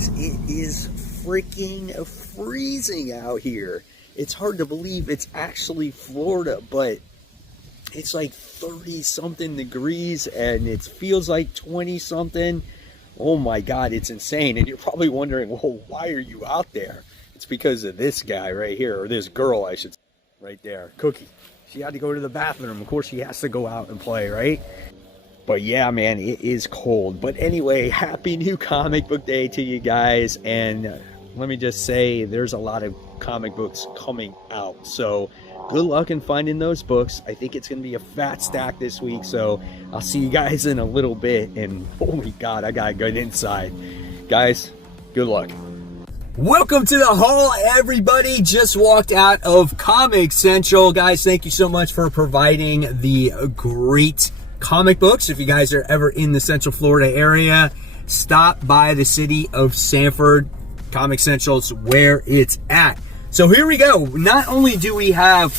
guys, it is freaking freezing out here. It's hard to believe it's actually Florida, but it's like 30 something degrees and it feels like 20 something. Oh my God, it's insane. And you're probably wondering, well, why are you out there? It's because of this guy right here, or this girl, I should say, right there, Cookie. She had to go to the bathroom. Of course, she has to go out and play, right? But yeah, man, it is cold. But anyway, happy new comic book day to you guys. And let me just say, there's a lot of comic books coming out. So good luck in finding those books. I think it's going to be a fat stack this week. So I'll see you guys in a little bit. And holy God, I got to get inside. Guys, good luck. Welcome to the haul, everybody. Just walked out of Comic Central. Guys, thank you so much for providing the great comic books. If you guys are ever in the Central Florida area, stop by the city of Sanford. Comic Central's where it's at. So here we go. Not only do we have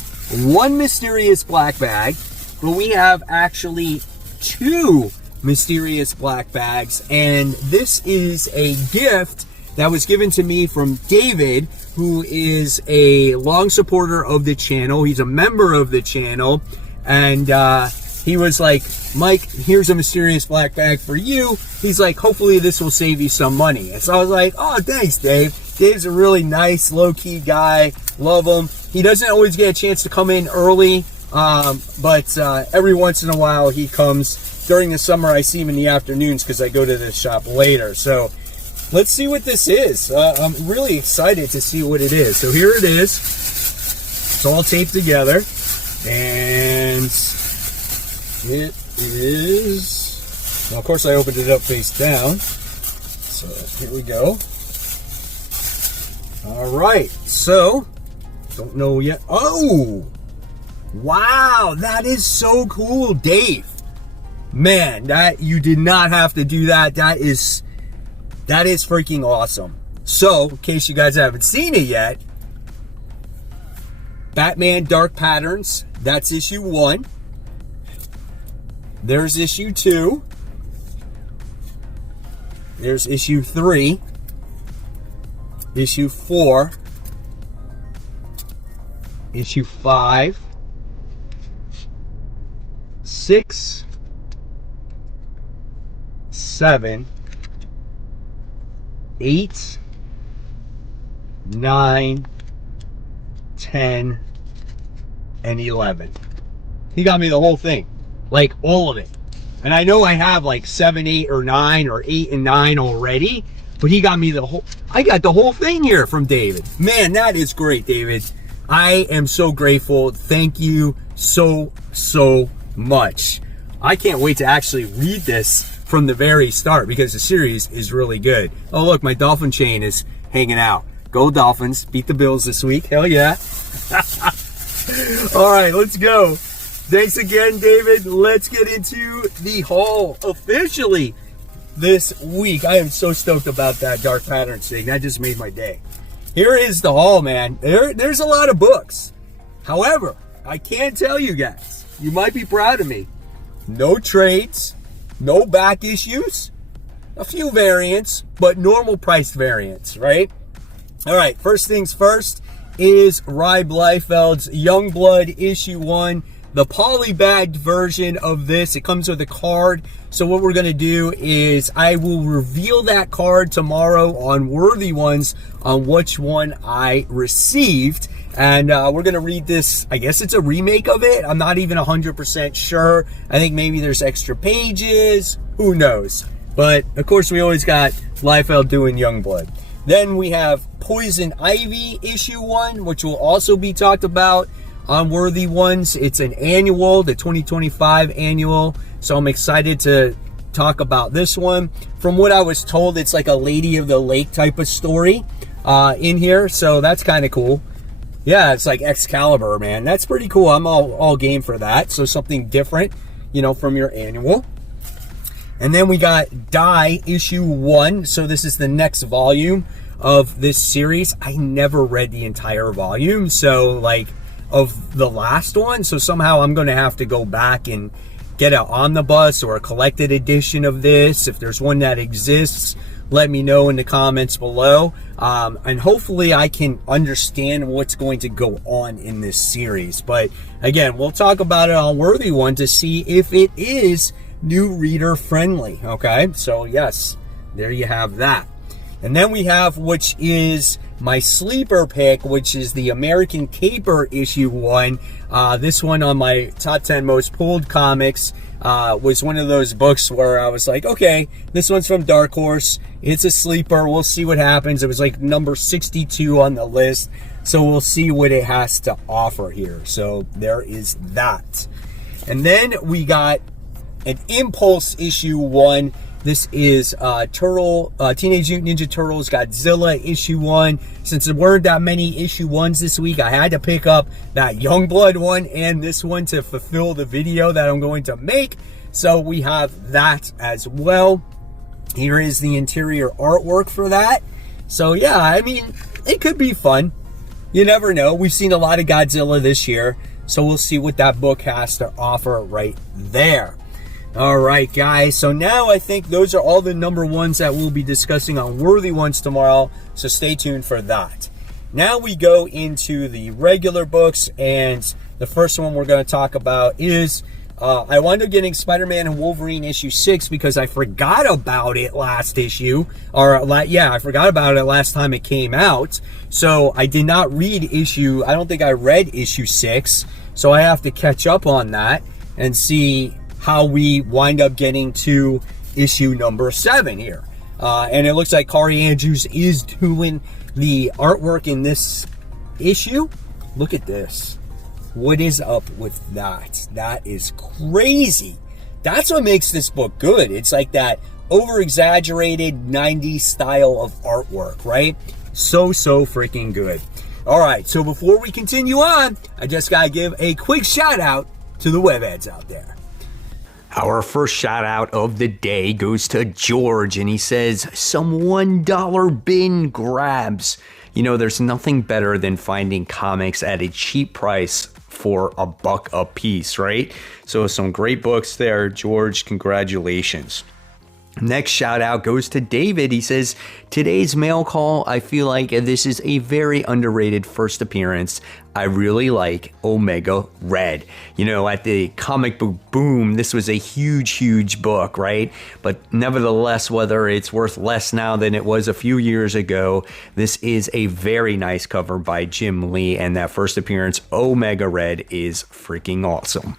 one mysterious black bag, but we have actually two mysterious black bags. And this is a gift that was given to me from David, who is a long supporter of the channel. He's a member of the channel. And he was like, Mike, here's a mysterious black bag for you. He's like, hopefully this will save you some money. And so I was like, oh, thanks, Dave. Dave's a really nice, low-key guy. Love him. He doesn't always get a chance to come in early, but every once in a while he comes. During the summer, I see him in the afternoons because I go to the shop later. So let's see what this is. I'm really excited to see what it is. So here it is. It's all taped together. And it is, well, of course I opened it up face down. So here we go. All right, so don't know yet. Oh, wow, that is so cool, Dave. Man, that you did not have to do that. That is freaking awesome. So, in case you guys haven't seen it yet, Batman Dark Patterns, that's issue 1. There's issue 2. There's issue 3. Issue 4. Issue 5. 6. 7. 8. 9. 10. And 11. He got me the whole thing. Like all of it. And I know I have like 7, 8, or 9, or 8 and 9 already, but he got me the whole, I got the whole thing here from David. Man, that is great, David. I am so grateful. Thank you so much. I can't wait to actually read this from the very start because the series is really good. Oh, look, my Dolphin chain is hanging out. Go Dolphins. Beat the Bills this week. Hell yeah. All right, let's go. Thanks again, David. Let's get into the haul officially this week. I am so stoked about that Dark Patterns thing. That just made my day. Here is the haul, man. There's a lot of books. However, I can tell you guys, you might be proud of me. No trades, no back issues, a few variants, but normal priced variants, right? All right, first things first is Ry Bliefeld's Youngblood issue 1. The polybagged version of this. It comes with a card. So what we're going to do is I will reveal that card tomorrow on Worthy Ones on which one I received. And we're going to read this. I guess it's a remake of it. I'm not even 100% sure. I think maybe there's extra pages. Who knows? But, of course, we always got Liefeld doing Youngblood. Then we have Poison Ivy issue 1, which will also be talked about on Worthy Ones. It's an annual, the 2025 annual. So I'm excited to talk about this one. From what I was told, it's like a Lady of the Lake type of story in here. So that's kind of cool. Yeah, it's like Excalibur, man. That's pretty cool. I'm all game for that. So something different, you know, from your annual. And then we got Die issue 1. So this is the next volume of this series. I never read the entire volume. So like, of the last one, so somehow I'm going to have to go back and get an omnibus or a collected edition of this if there's one that exists, let me know in the comments below. And hopefully I can understand what's going to go on in this series. But again, we'll talk about it on Worthy One to see if it is new reader friendly. Okay, so yes, there you have that. And then we have, which is my sleeper pick, which is the American Caper issue 1. This one on my top 10 most pulled comics was one of those books where I was like, okay, this one's from Dark Horse. It's a sleeper. We'll see what happens. It was like number 62 on the list. So we'll see what it has to offer here. So there is that. And then we got an Impulse issue 1. This is Teenage Mutant Ninja Turtles Godzilla issue 1. Since there weren't that many issue 1s this week, I had to pick up that Youngblood one and this one to fulfill the video that I'm going to make. So we have that as well. Here is the interior artwork for that. So yeah, I mean, it could be fun. You never know. We've seen a lot of Godzilla this year, so we'll see what that book has to offer right there. All right, guys, so now I think those are all the number ones that we'll be discussing on Worthy Ones tomorrow, so stay tuned for that. Now we go into the regular books, and the first one we're going to talk about is I wound up getting Spider-Man and Wolverine issue 6 because I forgot about it last issue, I forgot about it last time it came out, so I did not read I don't think I read issue 6, so I have to catch up on that and see how we wind up getting to issue number 7 here. And it looks like Kari Andrews is doing the artwork in this issue. Look at this. What is up with that? That is crazy. That's what makes this book good. It's like that over-exaggerated 90s style of artwork, right? So freaking good. All right, so before we continue on, I just got to give a quick shout out to the webheads out there. Our first shout out of the day goes to George, and he says, some $1 bin grabs. You know, there's nothing better than finding comics at a cheap price for $1 a piece, right? So some great books there, George. Congratulations. Next shout out goes to David. He says, today's mail call, I feel like this is a very underrated first appearance. I really like Omega Red. You know, at the comic book boom, this was a huge book, right? But nevertheless, whether it's worth less now than it was a few years ago, this is a very nice cover by Jim Lee, and that first appearance, Omega Red, is freaking awesome.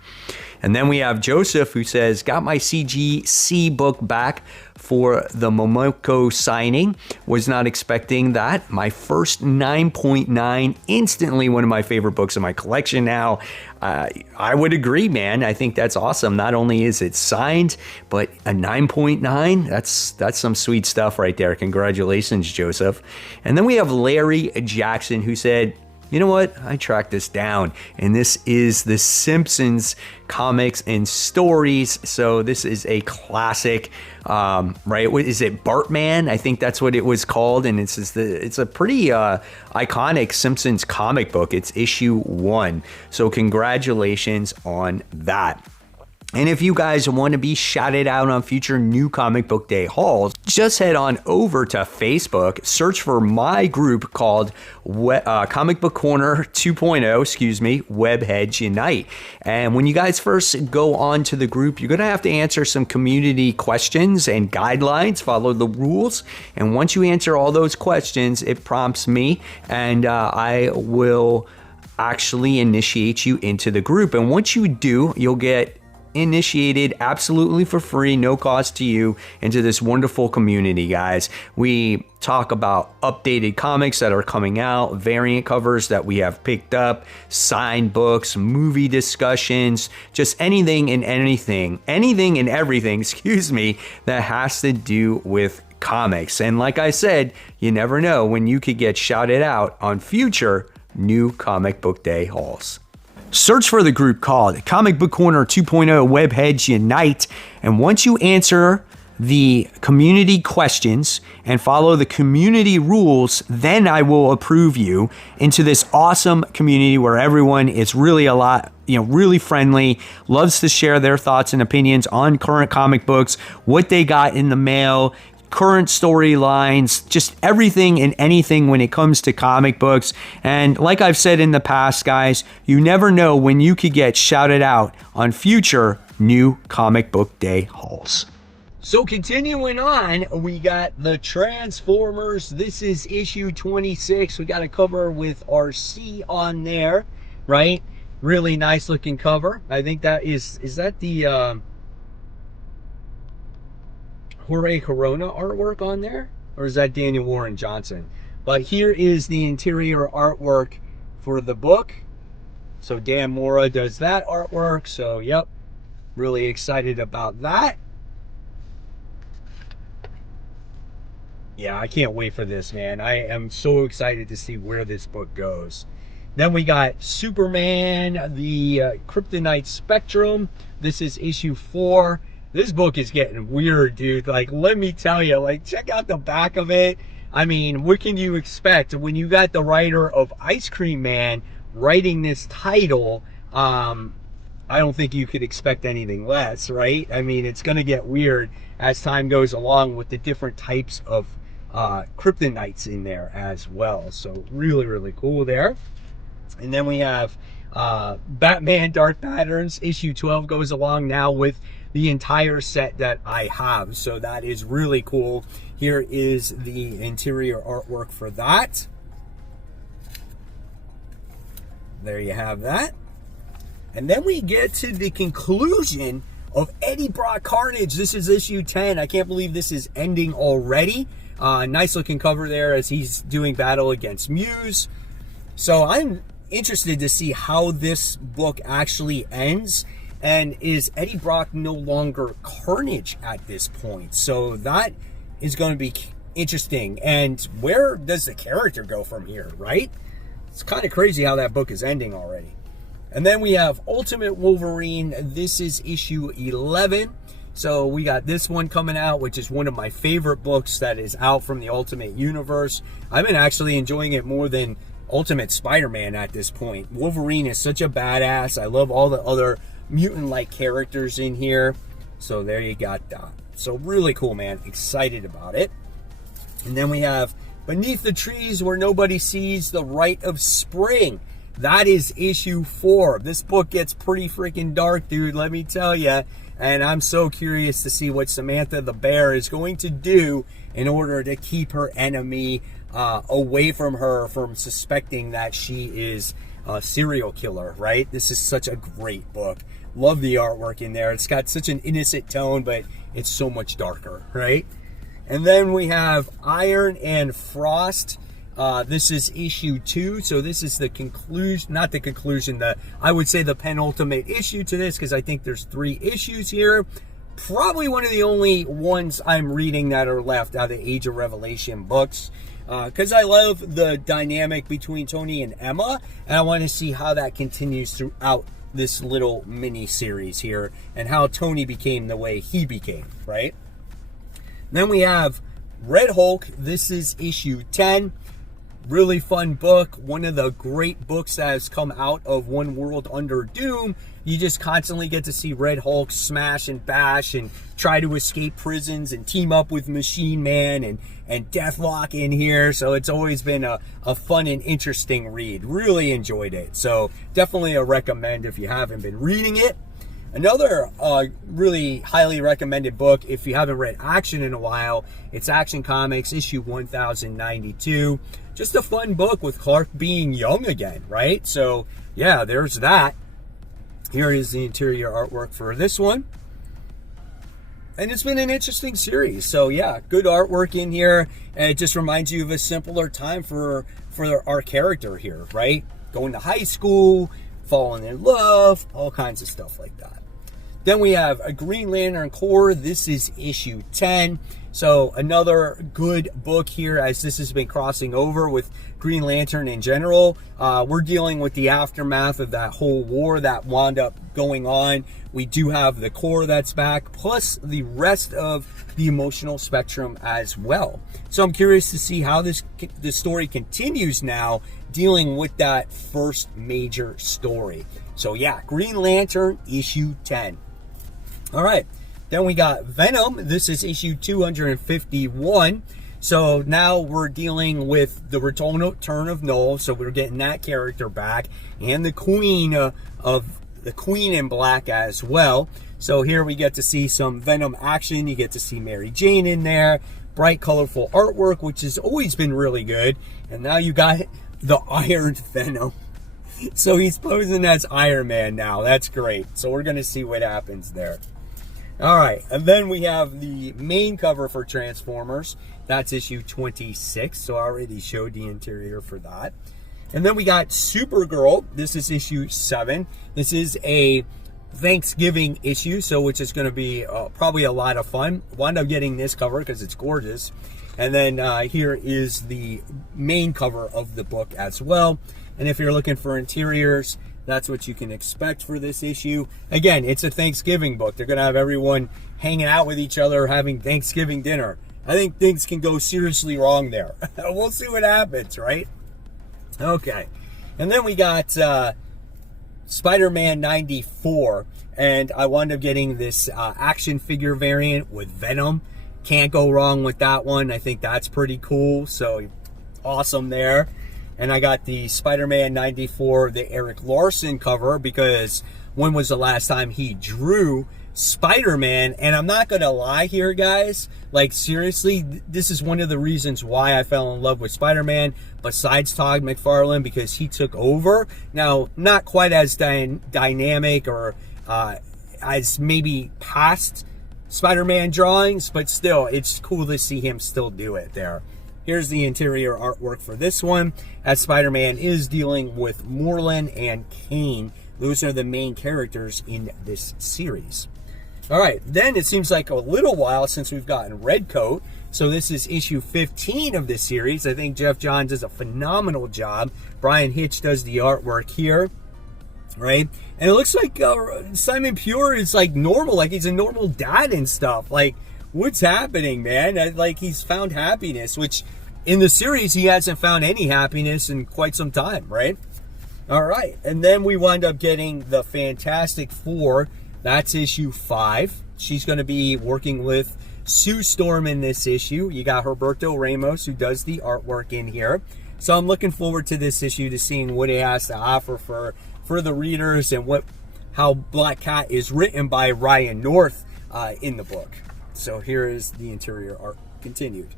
And then we have Joseph, who says, got my CGC book back for the Momoko signing. Was not expecting that. My first 9.9, instantly one of my favorite books in my collection now. I would agree, man. I think that's awesome. Not only is it signed, but a 9.9, that's some sweet stuff right there. Congratulations, Joseph. And then we have Larry Jackson, who said, you know what? I tracked this down, and this is the Simpsons comics and stories. So this is a classic, right? What is it? Bartman? I think that's what it was called, and it's a pretty iconic Simpsons comic book. It's issue 1. So congratulations on that. And if you guys want to be shouted out on future New Comic Book Day hauls, just head on over to Facebook, search for my group called Comic Book Corner 2.0, Webheads Unite. And when you guys first go on to the group, you're going to have to answer some community questions and guidelines, follow the rules. And once you answer all those questions, it prompts me, and I will actually initiate you into the group. And once you do, you'll get initiated absolutely for free, no cost to you, into this wonderful community, guys. We talk about updated comics that are coming out, variant covers that we have picked up, signed books, movie discussions, just anything and everything, that has to do with comics. And like I said, you never know when you could get shouted out on future New Comic Book Day hauls. Search for the group called Comic Book Corner 2.0 Webheads Unite, and once you answer the community questions and follow the community rules, then I will approve you into this awesome community where everyone is really really friendly, loves to share their thoughts and opinions on current comic books, what they got in the mail, current storylines, just everything and anything when it comes to comic books. And like I've said in the past, guys, you never know when you could get shouted out on future new comic book day hauls. So continuing on, we got the Transformers. This is issue 26. We got a cover with RC on there, right? Really nice looking cover. I think that is that the Jorge Corona artwork on there? Or is that Daniel Warren Johnson? But here is the interior artwork for the book. So Dan Mora does that artwork. So, yep, really excited about that. Yeah, I can't wait for this, man. I am so excited to see where this book goes. Then we got Superman, the Kryptonite Spectrum. This is issue 4. This book is getting weird, dude. Like, let me tell you, like, check out the back of it. I mean, what can you expect when you got the writer of Ice Cream Man writing this title? I don't think you could expect anything less, right? I mean, it's going to get weird as time goes along with the different types of kryptonites in there as well. So really, really cool there. And then we have Batman Dark Patterns. Issue 12 goes along now with the entire set that I have. So that is really cool. Here is the interior artwork for that. There you have that. And then we get to the conclusion of Eddie Brock Carnage. This is issue 10. I can't believe this is ending already. Nice looking cover there as he's doing battle against Muse. So I'm interested to see how this book actually ends. And is Eddie Brock no longer Carnage at this point? So that is going to be interesting. And where does the character go from here, right? It's kind of crazy how that book is ending already. And then we have Ultimate Wolverine. This is issue 11. So we got this one coming out, which is one of my favorite books that is out from the Ultimate Universe. I've been actually enjoying it more than Ultimate Spider-Man at this point. Wolverine is such a badass. I love all the other mutant-like characters in here. So there you got that. So really cool, man. Excited about it. And then we have Beneath the Trees Where Nobody Sees the Rite of Spring. That is issue 4. This book gets pretty freaking dark, dude, let me tell you. And I'm so curious to see what Samantha the Bear is going to do in order to keep her enemy away from her, from suspecting that she is a serial killer, right? This is such a great book. Love the artwork in there. It's got such an innocent tone, but it's so much darker, right? And then we have Iron and Frost. This is issue 2, so this is the conclusion, not the conclusion, I would say the penultimate issue to this, because I think there's 3 issues here. Probably one of the only ones I'm reading that are left out of the Age of Revelation books, because I love the dynamic between Tony and Emma, and I want to see how that continues throughout this little mini series here, and how Tony became the way he became, right? Then we have Red Hulk. This is issue 10. Really fun book. One of the great books that has come out of One World Under Doom. You just constantly get to see Red Hulk smash and bash and try to escape prisons and team up with Machine Man and Deathlock in here. So it's always been a fun and interesting read. Really enjoyed it. So definitely a recommend if you haven't been reading it. Another really highly recommended book, if you haven't read Action in a while, it's Action Comics, issue 1092. Just a fun book with Clark being young again, right? So, yeah, there's that. Here is the interior artwork for this one. And it's been an interesting series. So, yeah, good artwork in here. And it just reminds you of a simpler time for our character here, right? Going to high school, falling in love, all kinds of stuff like that. Then we have a Green Lantern Corps. This is issue 10. So another good book here, as this has been crossing over with Green Lantern in general. We're dealing with the aftermath of that whole war that wound up going on. We do have the Corps that's back, plus the rest of the emotional spectrum as well. So I'm curious to see how this story continues now, dealing with that first major story. So yeah, Green Lantern issue 10. All right. Then we got Venom. This is issue 251. So now we're dealing with the return of Noel. So we're getting that character back, and the Queen in Black as well. So here we get to see some Venom action. You get to see Mary Jane in there. Bright, colorful artwork, which has always been really good. And now you got the Iron Venom. So he's posing as Iron Man now. That's great. So we're going to see what happens there. All right. And then we have the main cover for Transformers. That's issue 26. So I already showed the interior for that. And then we got Supergirl. This is issue 7. This is a Thanksgiving issue, so which is going to be probably a lot of fun. Wound up getting this cover because it's gorgeous. And then here is the main cover of the book as well. And if you're looking for interiors, that's what you can expect for this issue. Again, it's a Thanksgiving book. They're going to have everyone hanging out with each other, having Thanksgiving dinner. I think things can go seriously wrong there. We'll see what happens, right? Okay. And then we got Spider-Man 94. And I wound up getting this action figure variant with Venom. Can't go wrong with that one. I think that's pretty cool. So awesome there. And I got the Spider-Man 94, the Eric Larson cover, because when was the last time he drew Spider-Man? And I'm not going to lie here, guys. Like, seriously, this is one of the reasons why I fell in love with Spider-Man, besides Todd McFarlane, because he took over. Now, not quite as dynamic or as maybe past Spider-Man drawings, but still, it's cool to see him still do it there. Here's the interior artwork for this one, as Spider-Man is dealing with Moreland and Kane. Those are the main characters in this series. All right, then it seems like a little while since we've gotten Redcoat. So this is issue 15 of this series. I think Jeff Johns does a phenomenal job. Brian Hitch does the artwork here, right? And it looks like Simon Pure is like normal, like he's a normal dad and stuff. Like, what's happening, man? Like, he's found happiness, which in the series, he hasn't found any happiness in quite some time, right? All right. And then we wind up getting the Fantastic Four. That's issue 5. She's going to be working with Sue Storm in this issue. You got Roberto Ramos, who does the artwork in here. So I'm looking forward to this issue, to seeing what it has to offer for the readers, and how Black Cat is written by Ryan North in the book. So here is the interior art continued.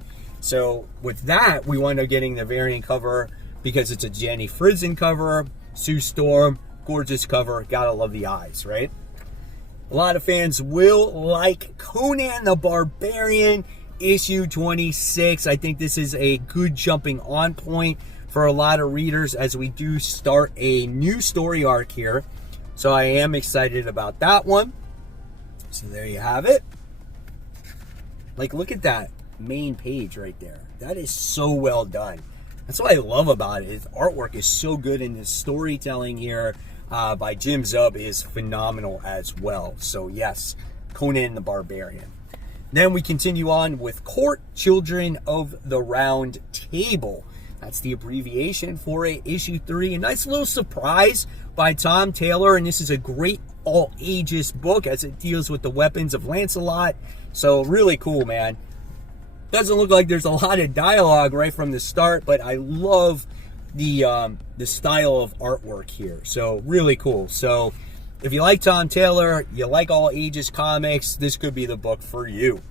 So with that, we wind up getting the variant cover because it's a Jenny Frison cover. Sue Storm, gorgeous cover. Gotta love the eyes, right? A lot of fans will like Conan the Barbarian issue 26. I think this is a good jumping on point for a lot of readers as we do start a new story arc here. So I am excited about that one. So there you have it. Like, look at that main page right there. That is so well done. That's what I love about it. His artwork is so good, and the storytelling here by Jim Zub is phenomenal as well. So yes, Conan the Barbarian. Then we continue on with Court Children of the Round Table. That's the abbreviation for it. Issue 3. A nice little surprise by Tom Taylor, and this is a great all-ages book as it deals with the weapons of Lancelot. So really cool, man. Doesn't look like there's a lot of dialogue right from the start, but I love the style of artwork here. So really cool. So if you like Tom Taylor, you like all ages comics, this could be the book for you.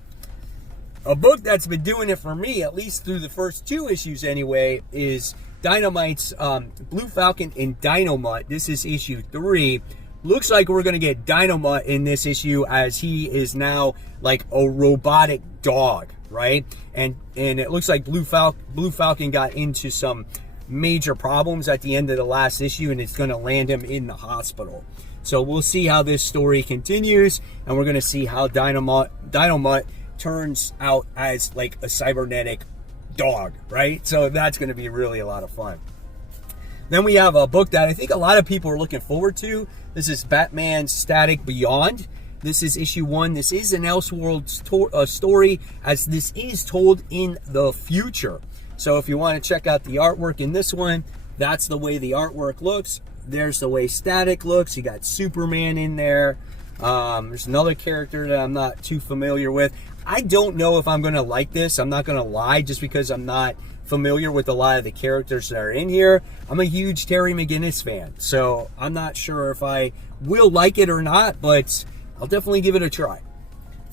A book that's been doing it for me, at least through the first 2 issues anyway, is Dynamite's Blue Falcon and Dynamite. This is issue 3. Looks like we're going to get Dynamite in this issue, as he is now like a robotic dog, right? And it looks like Blue Falcon got into some major problems at the end of the last issue, and it's going to land him in the hospital. So we'll see how this story continues, and we're going to see how Dynamite turns out as like a cybernetic dog, right? So that's going to be really a lot of fun. Then we have a book that I think a lot of people are looking forward to. This is Batman Static Beyond. This is issue 1. This is an Elseworlds story, as this is told in the future. So if you want to check out the artwork in this one, that's the way the artwork looks. There's the way Static looks. You got Superman in there. There's another character that I'm not too familiar with. I don't know if I'm going to like this. I'm not going to lie, just because I'm not familiar with a lot of the characters that are in here. I'm a huge Terry McGinnis fan, so I'm not sure if I will like it or not, but I'll definitely give it a try.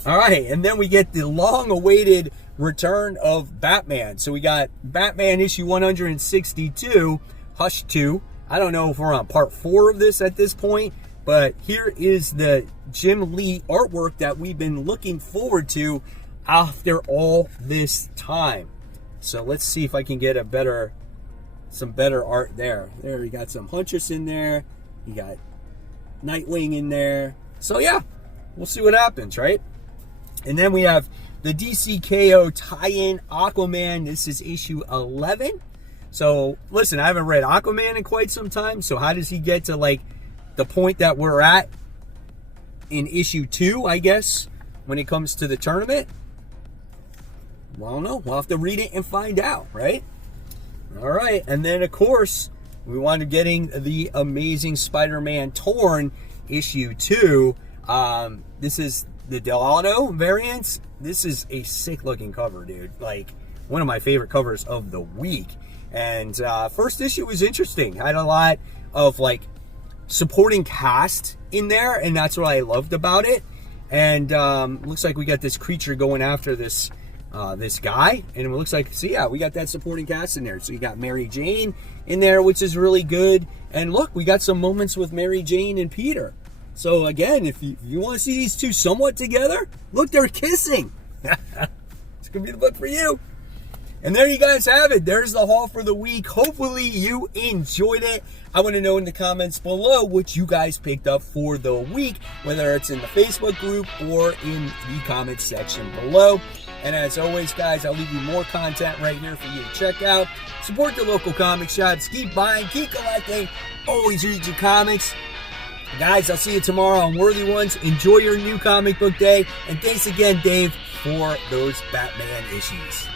All right, and then we get the long-awaited return of Batman. So we got Batman issue 162, Hush 2. I don't know if we're on part 4 of this at this point, but here is the Jim Lee artwork that we've been looking forward to after all this time. So let's see if I can get some better art there. There, you got some Huntress in there. You got Nightwing in there. So yeah, we'll see what happens, right? And then we have the DCKO tie-in Aquaman. This is issue 11. So listen, I haven't read Aquaman in quite some time. So how does he get to like the point that we're at in issue 2, I guess, when it comes to the tournament? Well, I don't know. We'll have to read it and find out, right? All right. And then, of course, we wanted getting the Amazing Spider-Man Torn issue 2. This is the Delano variants. This is a sick-looking cover, dude. Like, one of my favorite covers of the week. And first issue was interesting. Had a lot of, like, supporting cast in there, and that's what I loved about it. And looks like we got this creature going after this guy, and it looks like, so yeah, we got that supporting cast in there. So you got Mary Jane in there, which is really good. And look, we got some moments with Mary Jane and Peter. So again, if you want to see these two somewhat together, look, they're kissing. It's gonna be the book for you. And there you guys have it. There's the haul for the week. Hopefully you enjoyed it. I want to know in the comments below what you guys picked up for the week, whether it's in the Facebook group or in the comments section below. And as always, guys, I'll leave you more content right here for you to check out. Support the local comic shops. Keep buying, keep collecting. Always read your comics. Guys, I'll see you tomorrow on Worthy Ones. Enjoy your new comic book day. And thanks again, Dave, for those Batman issues.